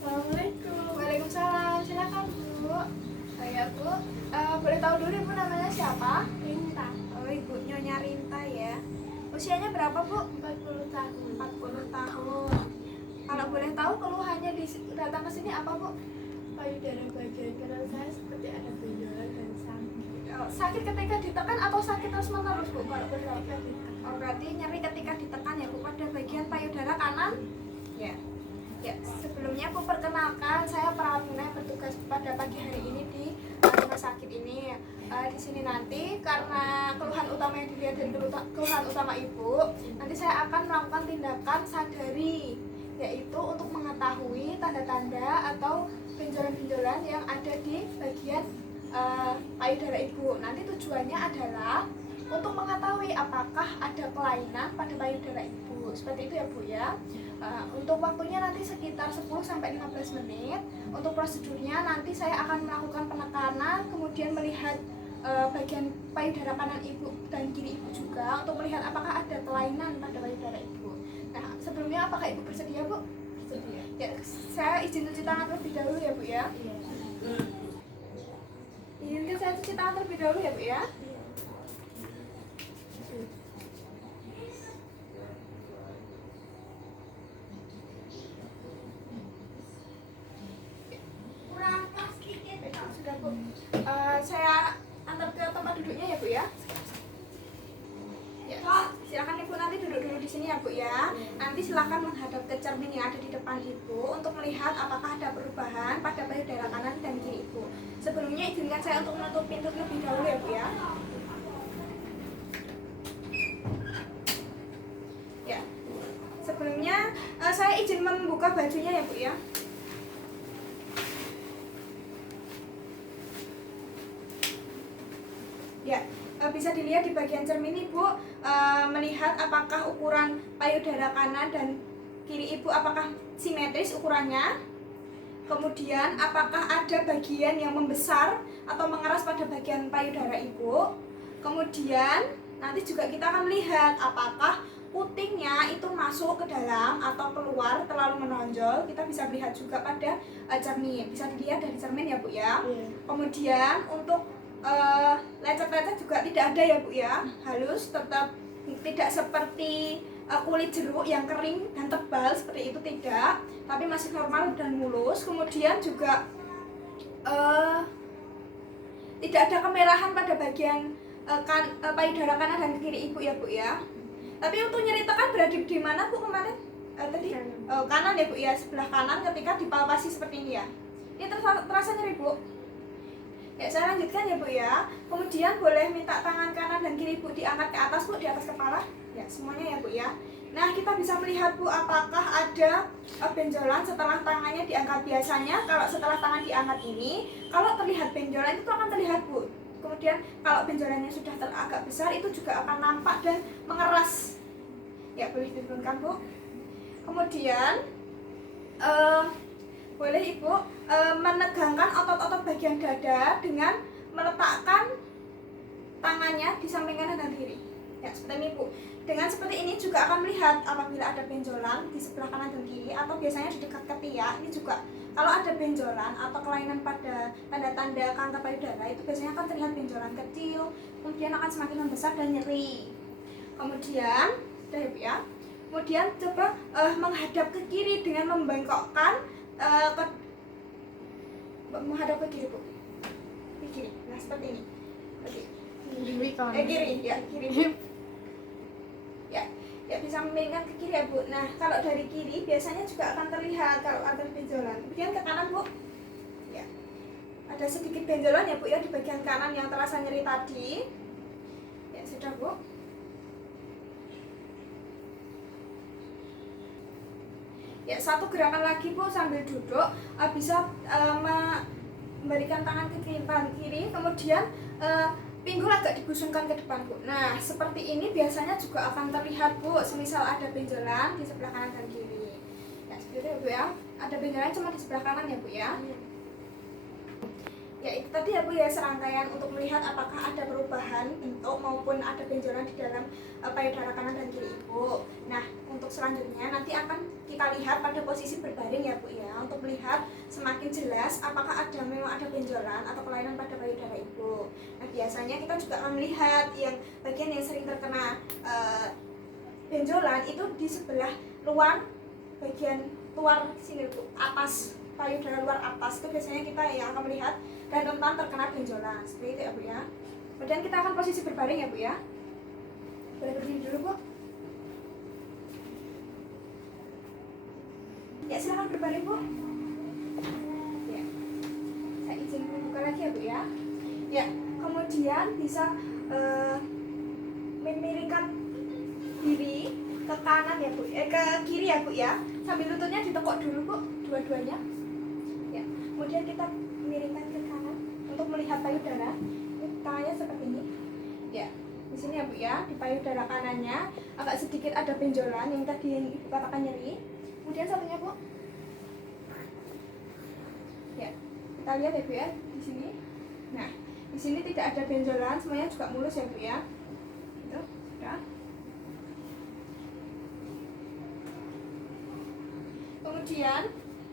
Assalamualaikum. Waalaikumsalam, silakan Bu. Saya Bu, boleh tahu dulu Ibu namanya siapa? Rinta, Oh, Ibu Nyonya Rinta ya. Usianya berapa Bu? 40 tahun. 40 tahun. Kalau boleh tahu keluhannya datang ke sini apa Bu? Payudara bagian kanan saya seperti ada benjolan dan sakit. Sakit ketika ditekan atau sakit terus menerus Bu? Kalau boleh tahu. Ketika ditekan. Oh, berarti nyeri ketika ditekan ya Bu pada bagian payudara kanan? Ya. Ya, sebelumnya aku perkenalkan, saya perawat yang bertugas pada pagi hari ini di rumah sakit ini. Di sini nanti karena keluhan utama yang dilihat dari keluhan utama Ibu, nanti saya akan melakukan tindakan sadari, yaitu untuk mengetahui tanda-tanda atau benjolan-benjolan yang ada di bagian payudara Ibu. Nanti tujuannya adalah untuk mengetahui apakah ada kelainan pada payudara Ibu. Seperti itu ya Bu ya. Untuk waktunya nanti sekitar 10-15 menit. Untuk prosedurnya nanti saya akan melakukan penekanan, kemudian melihat bagian payudara kanan Ibu dan kiri Ibu juga untuk melihat apakah ada kelainan pada payudara Ibu. Nah, sebelumnya apakah Ibu bersedia Bu? Sedia. Ya, saya izin cuci tangan terlebih dahulu ya Bu ya. Iya. Izinkan saya cuci tangan terlebih dahulu ya Bu ya. Sudah Bu. Saya antar ke tempat duduknya ya Bu ya. Ya, silakan Ibu nanti duduk dulu di sini ya Bu ya. Nanti silakan menghadap ke cermin yang ada di depan Ibu untuk melihat apakah ada perubahan pada payudara kanan dan kiri Ibu. Sebelumnya izinkan saya untuk menutup pintu terlebih dahulu ya Bu ya. Ya. Sebelumnya saya izin membuka bajunya ya Bu ya. Ya, bisa dilihat di bagian cermin Ibu melihat apakah ukuran payudara kanan dan kiri Ibu apakah simetris ukurannya. Kemudian apakah ada bagian yang membesar atau mengeras pada bagian payudara Ibu. Kemudian nanti juga kita akan melihat apakah putingnya itu masuk ke dalam atau keluar terlalu menonjol. Kita bisa melihat juga pada cermin. Bisa dilihat dari cermin ya Bu ya. Kemudian untuk lecet-lecet juga tidak ada ya Bu ya, halus, tetap tidak seperti kulit jeruk yang kering dan tebal seperti itu, tidak, tapi masih normal dan mulus. Kemudian juga tidak ada kemerahan pada bagian payudara kanan dan kiri Ibu ya Bu ya. Tapi untuk nyeri tekan berada di mana Bu kemarin? Tadi kanan ya Bu ya, sebelah kanan ketika dipalpasi seperti ini ya. Ini terasa nyeri Bu. Ya, saya lanjutkan ya Bu ya. Kemudian boleh minta tangan kanan dan kiri Bu diangkat ke atas Bu, di atas kepala. Ya, semuanya ya Bu ya. Nah, kita bisa melihat Bu apakah ada benjolan setelah tangannya diangkat. Biasanya kalau setelah tangan diangkat ini, kalau terlihat benjolan itu akan terlihat Bu. Kemudian kalau benjolannya sudah agak besar itu juga akan nampak dan mengeras. Ya, boleh diturunkan Bu. Kemudian boleh Ibu menegangkan otot-otot bagian dada dengan meletakkan tangannya di samping kanan dan kiri. Ya, seperti ini Bu. Dengan seperti ini juga akan melihat apabila ada benjolan di sebelah kanan dan kiri atau biasanya di dekat ketiak. Ini juga kalau ada benjolan atau kelainan pada tanda-tanda kanker payudara itu biasanya akan terlihat benjolan kecil, kemudian akan semakin membesar dan nyeri. Kemudian, ya. Kemudian coba menghadap ke kiri dengan membengkokkan menghadap ke kiri Bu, ke kiri. Nah, seperti ini. Kiri ya, kiri Bu. Ya, ya bisa memiringkan ke kiri ya Bu. Nah, kalau dari kiri biasanya juga akan terlihat kalau ada benjolan. Kemudian ke kanan Bu. Ya, ada sedikit benjolan ya Bu ya di bagian kanan yang terasa nyeri tadi. Ya, sudah Bu. Ya, satu gerakan lagi Bu sambil duduk, bisa memberikan tangan ke kiri, kemudian pinggul agak digusungkan ke depan Bu. Nah, seperti ini biasanya juga akan terlihat Bu, semisal ada benjolan di sebelah kanan dan kiri. Ya, seperti itu Bu ya. Ada benjolan cuma di sebelah kanan ya Bu ya. Ya, itu tadi ya Bu ya, serangkaian untuk melihat apakah ada perubahan bentuk maupun ada benjolan di dalam payudara kanan dan kiri Ibu. Nah, untuk selanjutnya nanti akan kita lihat pada posisi berbaring ya Bu ya. untuk melihat semakin jelas apakah memang ada benjolan atau kelainan pada payudara ibu. Nah, biasanya kita juga akan melihat yang bagian yang sering terkena benjolan itu di sebelah luar, bagian luar sini Bu, atas payudara luar atas itu biasanya kita yang akan melihat dan rentan terkena benjolan. Seperti itu ya Bu ya. Kemudian kita akan posisi berbaring ya Bu ya. Boleh berdiri dulu Bu. Ya, silahkan berbaring Bu. Ya, saya izin buka lagi ya Bu ya. Ya, kemudian bisa memiringkan diri ke kanan ya Bu, ke kiri ya Bu ya. Sambil lututnya ditekuk dulu Bu, dua-duanya. Ya, kemudian kita miringkan ke kanan untuk melihat payudara. Ini tangannya seperti ini. Ya, di sini ya Bu ya, di payudara kanannya agak sedikit ada benjolan yang tadi yang Ibu katakan nyeri. Kemudian satunya Bu. Ya, kita lihat ya Bu ya di sini. Nah, di sini tidak ada benjolan, semuanya juga mulus ya Bu ya. Itu, ya. Kemudian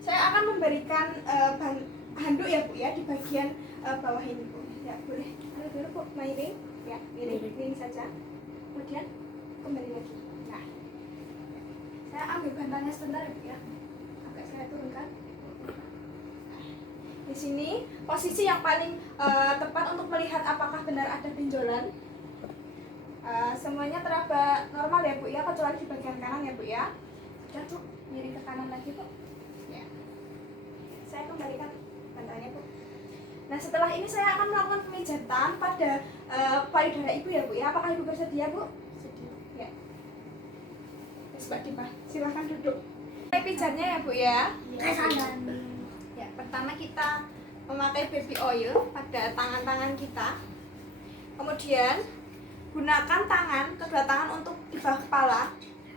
saya akan memberikan handuk ya Bu ya di bagian bawah ini Bu. Ya, boleh. Dulu Bu, miring. Ya, miring saja. Kemudian kembali lagi. Nah, saya ambil bantalnya sebentar ya Bu ya. Agak saya turunkan. Di sini posisi yang paling tepat untuk melihat apakah benar ada benjolan. Semuanya teraba normal ya Bu ya, kecuali di bagian kanan ya Bu ya. Sudah Bu, miring ke kanan lagi Bu. Ya. Saya kembalikan bantalnya Bu. Nah, setelah ini saya akan melakukan pemijatan pada payudara Ibu ya Bu ya. Apakah Ibu bersedia Bu? Sedih. Ya. Mbak Dipa, silahkan duduk. Pijatnya ya Bu ya. Ke kanan. Ya, pertama kita memakai baby oil pada tangan-tangan kita. Kemudian gunakan kedua tangan untuk di bawah kepala,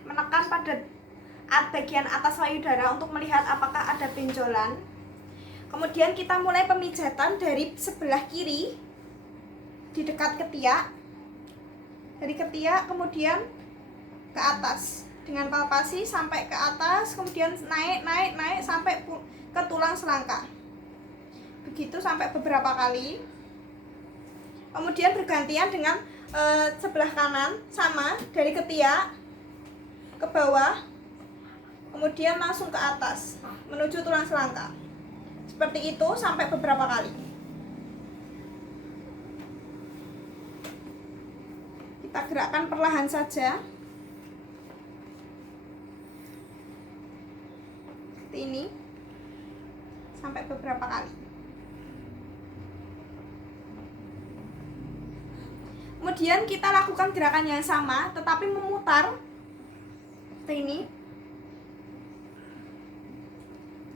menekan pada bagian atas payudara untuk melihat apakah ada benjolan. Kemudian kita mulai pemijatan dari sebelah kiri di dekat ketiak. Dari ketiak kemudian ke atas dengan palpasi sampai ke atas, kemudian naik sampai ke tulang selangka. Begitu sampai beberapa kali. Kemudian bergantian dengan sebelah kanan sama dari ketiak ke bawah, kemudian langsung ke atas menuju tulang selangka. Seperti itu sampai beberapa kali. Kita gerakkan perlahan saja. Seperti ini sampai beberapa kali. Kemudian kita lakukan gerakan yang sama tetapi memutar seperti ini.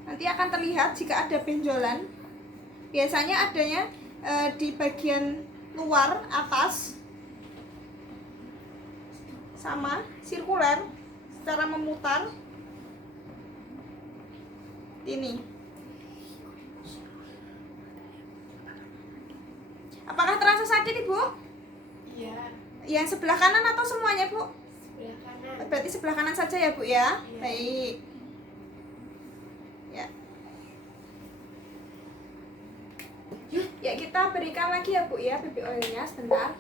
Nanti akan terlihat jika ada benjolan. Biasanya adanya di bagian luar atas, sama sirkuler secara memutar ini. Apakah terasa sakit Ibu? Iya. Yang sebelah kanan atau semuanya Bu? Sebelah kanan. Berarti sebelah kanan saja ya Bu ya? Iya. Baik. Ya. Ya, kita berikan lagi ya Bu ya baby oilnya sebentar.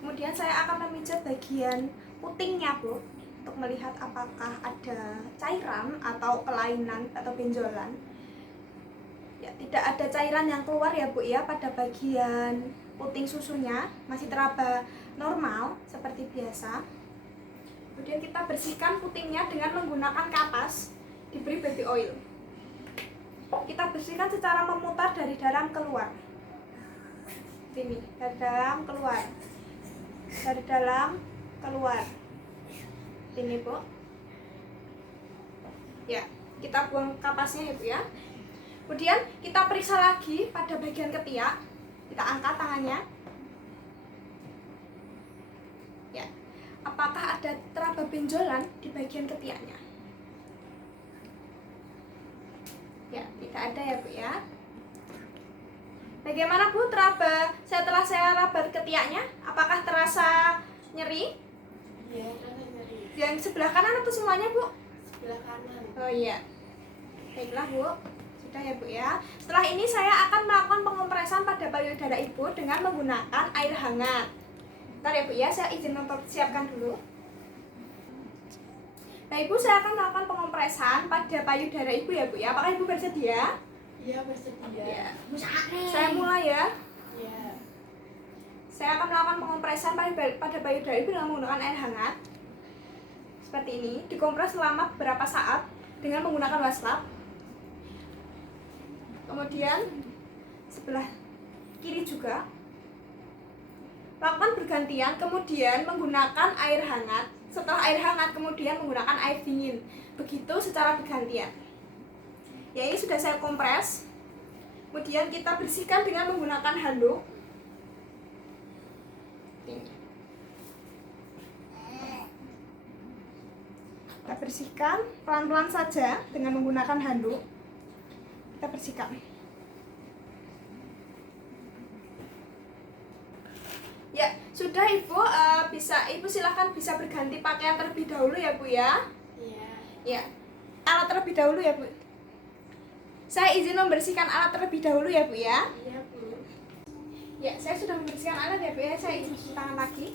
Kemudian saya akan memijat bagian putingnya Bu untuk melihat apakah ada cairan atau kelainan atau benjolan. Ya, tidak ada cairan yang keluar ya Bu ya pada bagian puting susunya, masih teraba normal seperti biasa. Kemudian kita bersihkan putingnya dengan menggunakan kapas diberi baby oil. Kita bersihkan secara memutar dari dalam keluar. Ini, dari dalam keluar. Dari dalam keluar. Ini Bu. Ya, kita buang kapasnya ya Bu ya. Kemudian kita periksa lagi pada bagian ketiak. Kita angkat tangannya. Ya. Apakah ada teraba benjolan di bagian ketiaknya? Ya, tidak ada ya Bu ya. Bagaimana Bu teraba setelah saya raba ketiaknya? Apakah terasa nyeri? Iya, kanan nyeri. Yang sebelah kanan atau semuanya Bu? Sebelah kanan. Oh iya. Baiklah Bu, sudah ya Bu ya. Setelah ini saya akan melakukan pengompresan pada payudara Ibu dengan menggunakan air hangat. Bentar ya Bu ya, saya izin mempersiapkan dulu. Nah Ibu, saya akan melakukan pengompresan pada payudara Ibu ya Bu ya. Apakah Ibu bersedia? Iya, bersedia. Ya. Saya mulai ya. Iya. Saya akan melakukan pengompresan pada payudara Ibu dengan menggunakan air hangat. Seperti ini, dikompres selama beberapa saat dengan menggunakan wastafel. Kemudian sebelah kiri juga lakukan bergantian, kemudian menggunakan air hangat. Setelah air hangat kemudian menggunakan air dingin. Begitu secara bergantian. Ya, ini sudah saya kompres. Kemudian kita bersihkan dengan menggunakan handuk. Kita bersihkan pelan-pelan saja dengan menggunakan handuk. Kita bersihkan. Ya, sudah Ibu, Ibu silahkan bisa berganti pakaian terlebih dahulu ya Bu ya. Iya. Ya, alat terlebih dahulu ya Bu. Saya izin membersihkan alat terlebih dahulu ya Bu ya. Iya, Bu. Ya, saya sudah membersihkan alat ya Bu ya. Saya izin cuci tangan lagi.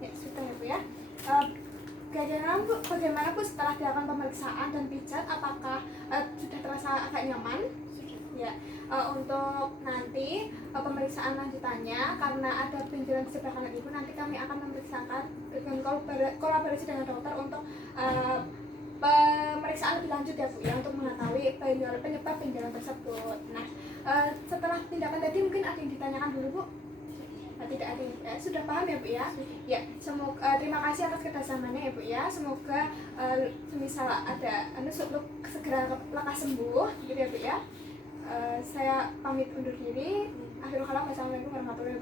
Ya, sudah ya Bu ya. Bagaimana Bu setelah dilakukan pemeriksaan dan pijat, apakah sudah terasa agak nyaman? Ya, untuk nanti pemeriksaan lanjutannya, karena ada benjolan di sebelah kanan Ibu, nanti kami akan memeriksakan dengan kolaborasi dengan dokter untuk pemeriksaan lebih lanjut ya Bu ya, untuk mengetahui penyebab benjolan tersebut. Nah, setelah tindakan tadi mungkin ada yang ditanyakan dulu Bu? Tidak ada ya. Sudah paham ya Bu ya? Ya, semoga terima kasih atas kerjasamanya ya Bu ya. Semoga semisal ada segera lekas sembuh gitu ya Bu ya. Saya pamit undur diri. Akhirul kalam, wassalamualaikum warahmatullahi wabarakatuh.